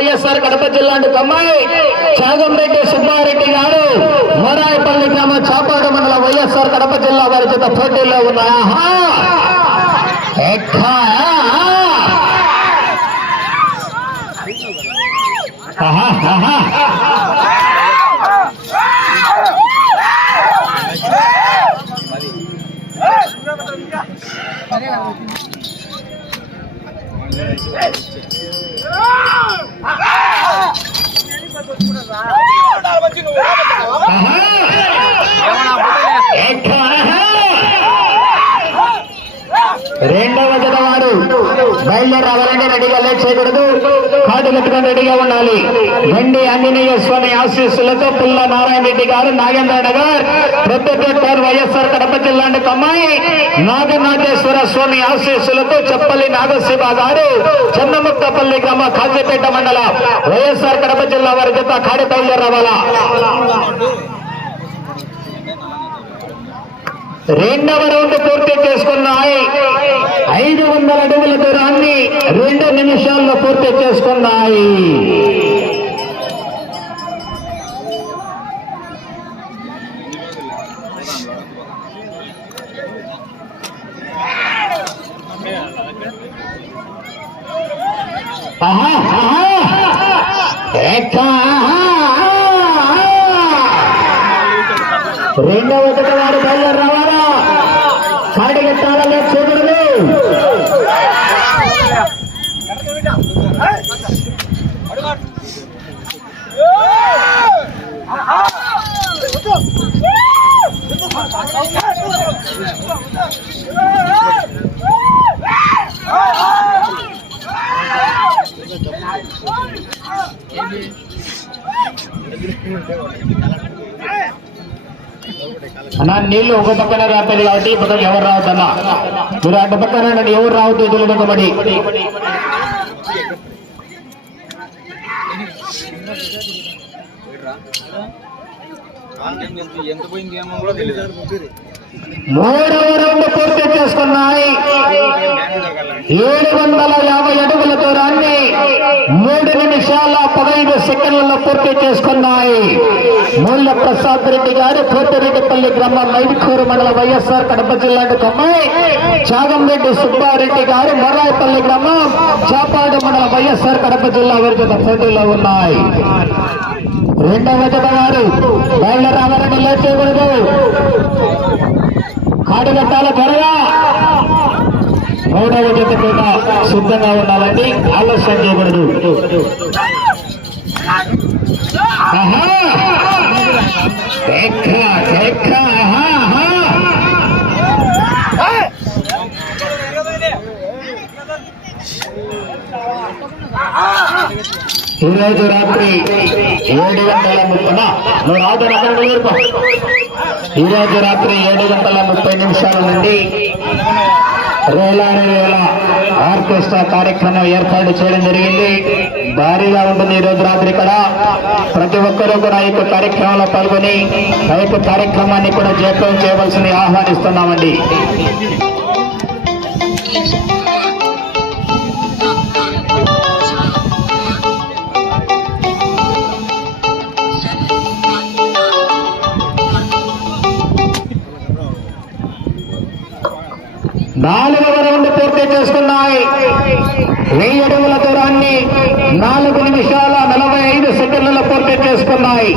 వైఎస్ఆర్ కడప జిల్లా కమ్మాయి చాగంరెడ్డి సుబ్బారెడ్డి గారు మరాయపల్లి గ్రామ చాపాడు మండల వైఎస్ఆర్ కడప జిల్లా వారి చేత పోటీల్లో ఉన్నాయా. రెండవ జతవాడు బయలుదేరి రావాలంటే రెడీగా లేట్ చేయకూడదు. కాటు కట్టుకొని రెడీగా ఉండాలి. వెండి ఆంజనేయ స్వామి ఆశీస్సులతో పుల్ల నారాయణ రెడ్డి గారు నాగేంద్ర నగర్ ప్రొద్దుటూరు వైఎస్ఆర్ కడప జిల్లా కమ్మాయి నాగనాథేశ్వర స్వామి ఆశీస్సులతో చెప్పల్లి నాగశివ గారు చెన్నముక్తపల్లి గ్రామ కాజీపేట మండల వైఎస్ఆర్ కడప జిల్లా వారి చేత కాడి బయలుదేరి రావాలా. రెండవ రౌండ్ పూర్తి చేసుకున్నాయి. 500 అడుగుల దూరాన్ని 2 నిమిషాల్లో పూర్తి చేసుకున్నాయి. రెండవ జతవారు బయలుదేరి రావాలా. కాడి కట్టాలని చూడదు. అన్నా నీళ్లు ఒక పక్కన రాలేదు కాబట్టి ఇప్పుడు ఎవరు రావద్దన్నా. మీరు అడ్డ పక్కన ఎవరు రావద్దు. ఎదురు కబడి మూడవ రౌండ్ పూర్తి చేసుకున్నాయి. 750 అడుగుల దూరాన్ని 3 నిమిషాల 15 సెకండ్లలో పూర్తి చేసుకున్నాయి. మూల ప్రసాద్ రెడ్డి గారు కోటిరెడ్డిపల్లి గ్రామం మైదుకూరు మండల వైఎస్ఆర్ కడప జిల్లా కమ్మాయి చాగంరెడ్డి సుబ్బారెడ్డి గారు మరాయపల్లి గ్రామం చాపాడు మండల వైఎస్ఆర్ కడప జిల్లా వారి పోటీలో ఉన్నాయి. రెండవ జత వారు బయలుదేరి రావాలని లేట్ చేయకూడదు. కాడి కట్టాల త్వరగా. మూడవ జత కూడా సిద్ధంగా ఉండాలండి. ఆలస్యం చేయకూడదు. ఈరోజు రాత్రి 7:30 ఈరోజు రాత్రి 7:30 నుండి రోలారి వేళ ఆర్కెస్ట్రా కార్యక్రమం ఏర్పాటు చేయడం జరిగింది. భారీగా ఉంటుంది ఈరోజు రాత్రి ఇక్కడ. ప్రతి ఒక్కరూ కూడా ఈ యొక్క కార్యక్రమంలో పాల్గొని ఆ యొక్క కార్యక్రమాన్ని కూడా జయప్రదం చేయవలసింది ఆహ్వానిస్తున్నామండి. నాలుగవ రౌండ్ పూర్తి చేసుకున్నాయి. 1000 అడుగుల దూరాన్ని 4 నిమిషాల 45 సెకండ్లలో పూర్తి చేసుకున్నాయి.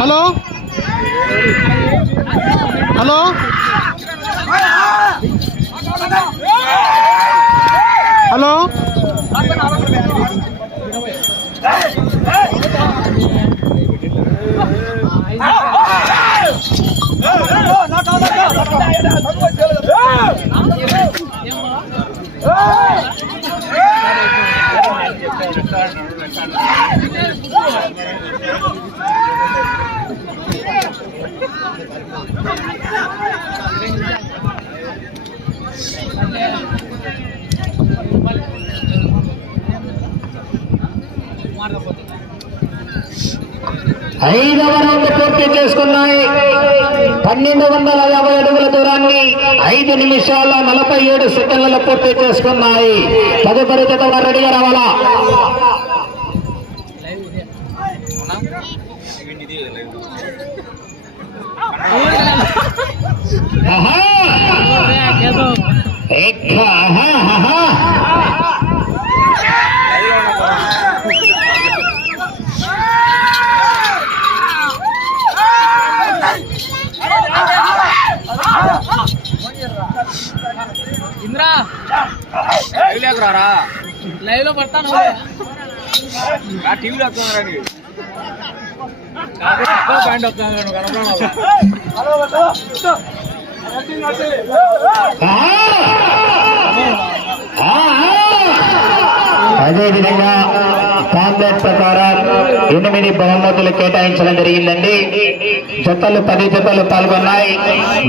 హలో హలో హలో ఐదవ రౌండ్ పూర్తి చేసుకున్నాయి. 1250 అడుగుల 5 నిమిషాల 47 సెకండ్లలో పూర్తి చేసుకున్నాయి. తదుపరి జత వారు రెడీగా రావాలా. ఇంద్రా లైవ్ లో పడతాను టీవీలో వస్తుంది పాయింట్ అదేవిధంగా కాంగ్రెస్ ప్రకారం 8 బహుమతులు కేటాయించడం జరిగిందండి. జతలు 10 జతలు పాల్గొన్నాయి.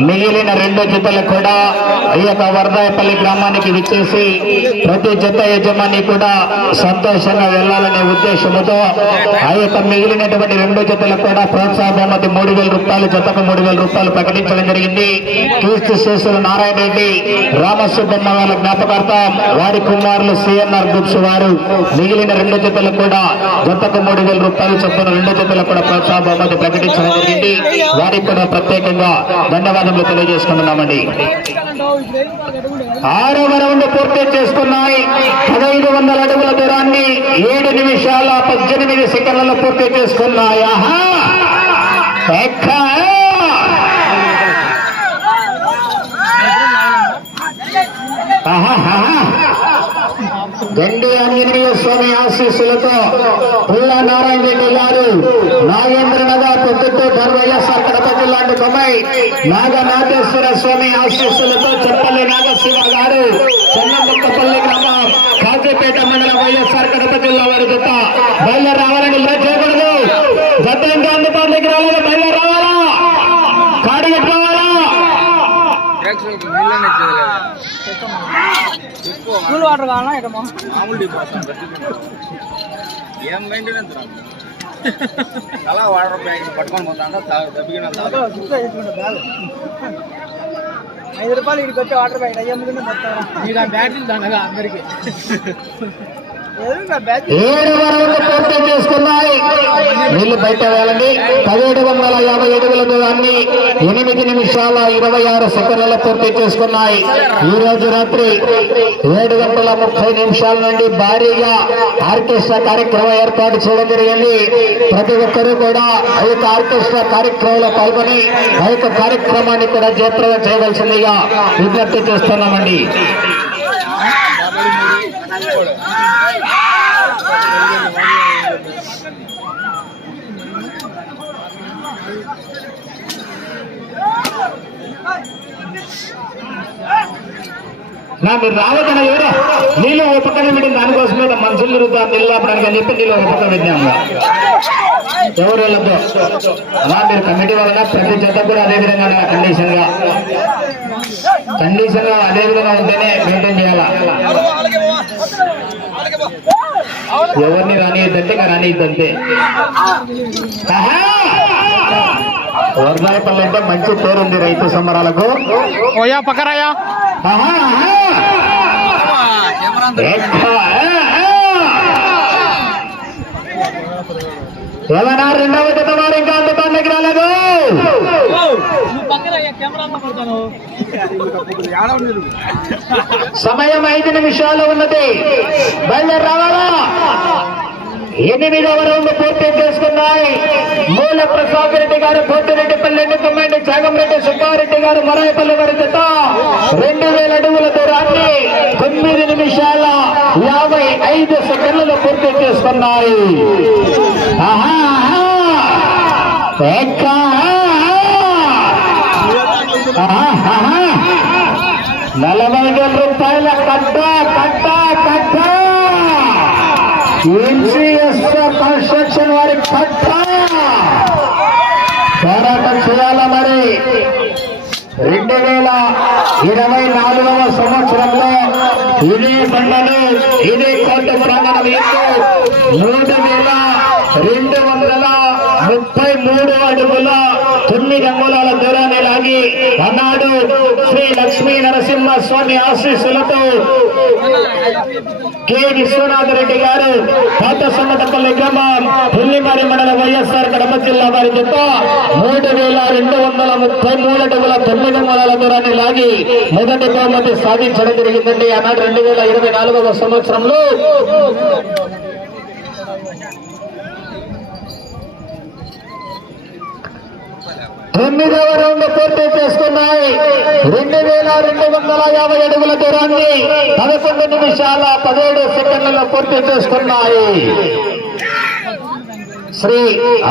మిగిలిన 2 జతలు కూడా ఈ యొక్క వరదాయపల్లి గ్రామానికి విచ్చేసి ప్రతి జత యజమాని కూడా సంతోషంగా వెళ్లాలనే ఉద్దేశంతో ఆ యొక్క మిగిలినటువంటి 2 జతలు కూడా ప్రోత్సాహ బహుమతి 3,000 రూపాయలు, జతకు 3,000 రూపాయలు ప్రకటించడం జరిగింది. కీర్తి శేషులు నారాయణ రెడ్డి రామసుబ్బమ్మ వాళ్ళ జ్ఞాపకార్థం వారి కుమారులు సిఎన్ఆర్ గ్రూప్స్ వారు మిగిలిన 2 జతలు కూడా జతకు 3,000 రూపాయలు చొప్పున 2 జతలు కూడా ప్రోత్సాహ బహుమతి ప్రకటించడం జరిగింది. వారికి కూడా ప్రత్యేకంగా ధన్యవాదములు తెలియజేసుకుంటున్నామండి. 6వ రౌండ్ పూర్తి చేసుకున్నాయి. 1500 అడుగుల దూరాన్ని 7 నిమిషాల 18 సెకండ్లలో పూర్తి చేసుకున్నాయి. గండి ఆంజనేయ స్వామి ఆశీస్సులతో పుల్లా నారాయణ రెడ్డి గారు నాగేంద్ర నగర్ పొద్దుటూరు వైఎస్ఆర్ కడప జిల్లా కొమై నాగనాథేశ్వర స్వామి ఆశీస్సులతో చెప్పల్లి నాగశివ గారు చెన్నముక్కపల్లి గ్రామం కాజీపేట మండలం వైఎస్ఆర్ కడప జిల్లా వారి జత బయలుదేరి రావాలని ఇలా చేయకూడదు. జత ఇంకా అందుబాటులోకి రావాలి. బయలుదేరి రావాలా, కాడి పెట్టుకోవాలా. కూల్ వాటర్ కావాలా ఏమో ఏం మెయింటెనెన్స్ అలా వాటర్ బ్యాగ్ పట్టుకొని పోతాంట దబ్బిన 5 రూపాయలు ఇక్కడికి వచ్చే వాటర్ బ్యాగ్ అయ్యమ్ముకుని మొత్తం బ్యాటరీలు దండగా అందరికి 7వ రౌండ్ పూర్తి చేసుకున్నాయి. నీళ్లు బయట వేయాలండి. 1750 అడుగుల దూరాన్ని 8 నిమిషాల 26 సెకండ్లలో పూర్తి చేసుకున్నాయి. ఈ రోజు రాత్రి 7:30 నుండి భారీగా ఆర్కెస్ట్రా కార్యక్రమం ఏర్పాటు చేయడం జరిగింది. ప్రతి ఒక్కరూ కూడా ఆ యొక్క ఆర్కెస్ట్రా కార్యక్రమంలో పాల్గొని ఆ యొక్క కార్యక్రమాన్ని కూడా జయప్రదం చేయవలసిందిగా విజ్ఞప్తి చేస్తున్నామండి. మీరు రావద్దన ఎవరో నీళ్ళు ఒక పక్కన పెట్టిన దానికోసమే మనుషులు తిరుగుతారు నీళ్ళు ఆపడానికి అని చెప్పి నీళ్ళు ఒక పక్కన పెట్టినాము. ఎవరు వెళ్ళద్దు అలా మీరు కమిటీ వలన ప్రతి జత కూడా అదే విధంగా కండిషన్ గా అదే విధంగా ఉంటేనే మెయింటైన్ చేయాలా. ఎవరిని రానియద్దంటే ఇంకా రానియద్దంతే. వరదాయపల్లి అంటే మంచి పేరుంది రైతు సంబరాలకు. ఓయా పక్కరాయా ఏమన్నా 2వ జత వారు ఇంకా అందుబాటులోకి రాలేదు. సమయం 5 నిమిషాలు ఉన్నది. బయలుదేరి రావాలా. 8వ రౌండ్ పూర్తి చేసుకున్నాయి. మూల ప్రసాద్ రెడ్డి గారు కోటిరెడ్డిపల్లి ఎన్నుకమ్మండి, చాగంరెడ్డి సుబ్బారెడ్డి గారు మరాయపల్లి వారి జత 2000 అడుగుల దూరాన్ని 9 నిమిషాల 55 సెకండ్లలో పూర్తి చేసుకున్నాయి. 40,000 రూపాయల కట్ట ఎన్సీఎస్ కన్స్ట్రక్షన్ వారి కట్ట పోరాటం చేయాలా. మరి 2024వ సంవత్సరంలో ఇదే బండలు ఇదే కోట ప్రాంగణం ఎత్తు 3,233 అడుగుల 9 అంగుళాల దూరాన్ని లాగి అన్నాడు. శ్రీ లక్ష్మీ నరసింహ స్వామి ఆశీస్సులతో కె విశ్వనాథరెడ్డి గారు పాత సమ్మతపల్లి గ్రామం పుల్లిమారి మండలం వైఎస్ఆర్ కడప జిల్లా వారి జత 3233 అడుగుల 9 అంగుళాల దూరాన్ని లాగి మొదటి బహుమతి సాధించడం జరిగిందండి. ఆనాడు 2024వ సంవత్సరంలో తొమ్మిదవ రౌండ్ పూర్తి చేస్తున్నాయి. 2250 అడుగుల దూరాన్ని 11 నిమిషాల 17 సెకండ్లలో పూర్తి చేసుకున్నాయి. శ్రీ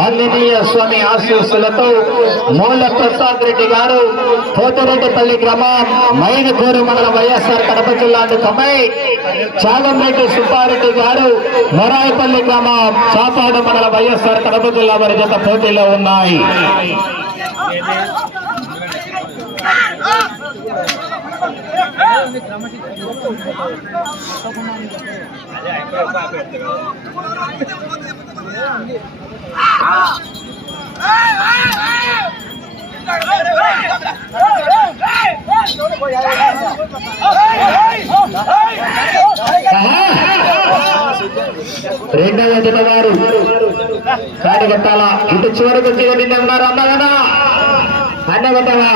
ఆంజనేయ స్వామి ఆశీస్సులతో మూల ప్రసాద్ రెడ్డి గారు పోతిరెడ్డిపల్లి గ్రామం మైదుకూరు మండలం వైఎస్ఆర్ కడప జిల్లా తమై చాగంరెడ్డి సుబ్బారెడ్డి గారు మొరాయిపల్లి గ్రామం చాపాడు మండలం వైఎస్ఆర్ కడప జిల్లా వారి జత పోటీలో ఉన్నాయి. రెండవ జత వారు కాడిగట్టాల ఇటు చివరికి వచ్చి నిన్న ఉన్నారు అన్నగడా అన్నగట్టవా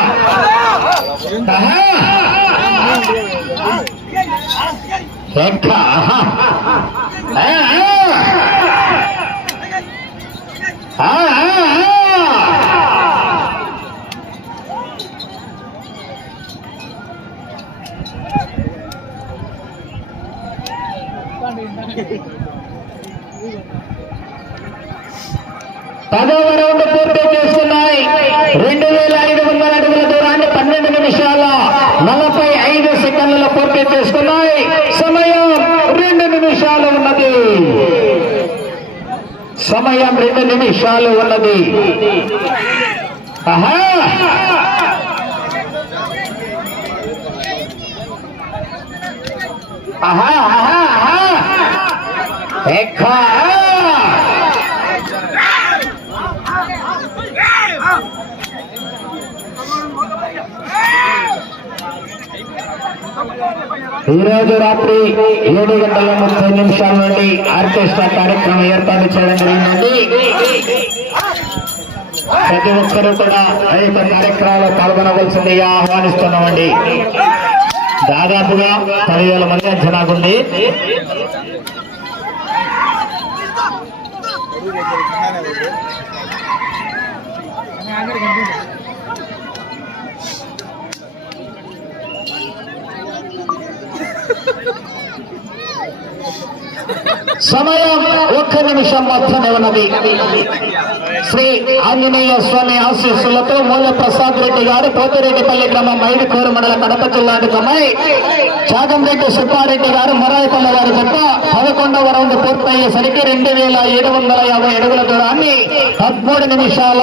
పదవ రౌండ్ పూర్తి చేస్తున్నాయి. 2500 అడుగుల దూరాన్ని 12 నిమిషాల 45 సెకండ్లలో పూర్తి చేసుకున్నాయి. సమయం 2 నిమిషాలు ఉన్నది. సమయం 2 నిమిషాలు ఉన్నది. ఆహా ఆహా ఆహా ఎక్కా ఈరోజు రాత్రి 7:30 నుండి ఆర్కెస్ట్రా కార్యక్రమం ఏర్పాటు చేయడం జరిగిందండి. ప్రతి ఒక్కరూ కూడా ఆ యొక్క కార్యక్రమంలో పాల్గొనవలసిందిగా ఆహ్వానిస్తున్నామండి. దాదాపుగా 10,000 మంది అంచనాకుంది. సమయం 1 నిమిషం మాత్రమే ఉన్నది. శ్రీ ఆంజనేయ స్వామి ఆశీస్సులతో మూల ప్రసాద్ రెడ్డి గారు పోతిరెడ్డిపల్లి గ్రామం మైదుకూరు మండల కడప జిల్లా తమై చాగంరెడ్డి సుబ్బారెడ్డి గారు మొరాయిపల్లి వారి జత 11వ రౌండ్ పూర్తయ్యేసరికి 2750 అడుగుల దూరాన్ని 13 నిమిషాల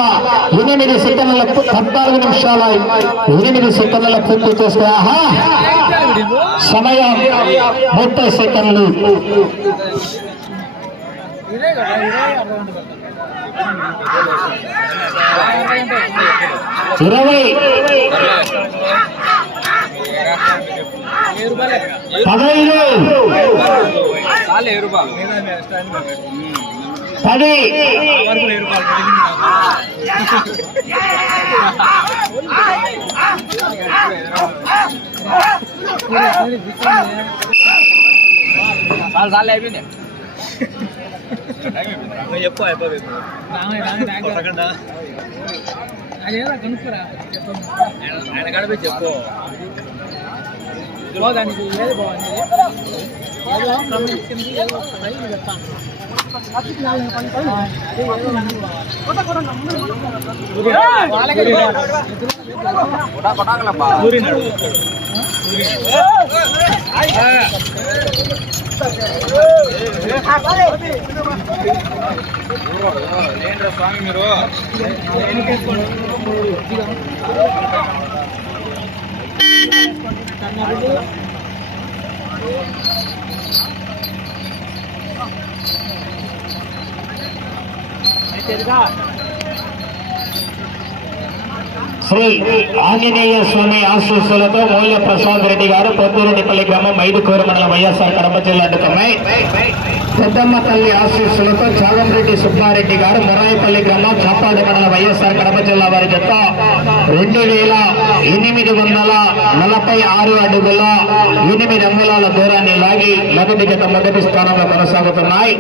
8 సెకండ్ల 14 నిమిషాల 8 సెకండ్ల పూర్తి చేస్తే సమయం 30 సెకండ్లు. 20 15 అయిపోయింది. చెప్పు అయిపోయింది. ఆయన గడిపి చెప్పు. దానికి ఏది బాగుంది స్వామి మీరు శ్రీ ఆంజనేయ స్వామి ఆశీస్సులతో మూల్య ప్రసాద్ రెడ్డి గారు పొద్దురెడ్డిపల్లి గ్రామం మైదుకూరు మండలం వైఎస్ఆర్ కడప జిల్లా అడ్డుకమై పెద్దమ్మ తల్లి ఆశీస్సులతో చాగంరెడ్డి సుబ్బారెడ్డి గారు మొరాయిపల్లి గ్రామం చాపాడు మండలం వైఎస్ఆర్ కడప జిల్లా వారి జత 2846 అడుగుల 8 అంగుళాల దూరాన్ని లాగి మొదటి జత మొదటి స్థానంలో కొనసాగుతున్నాయి.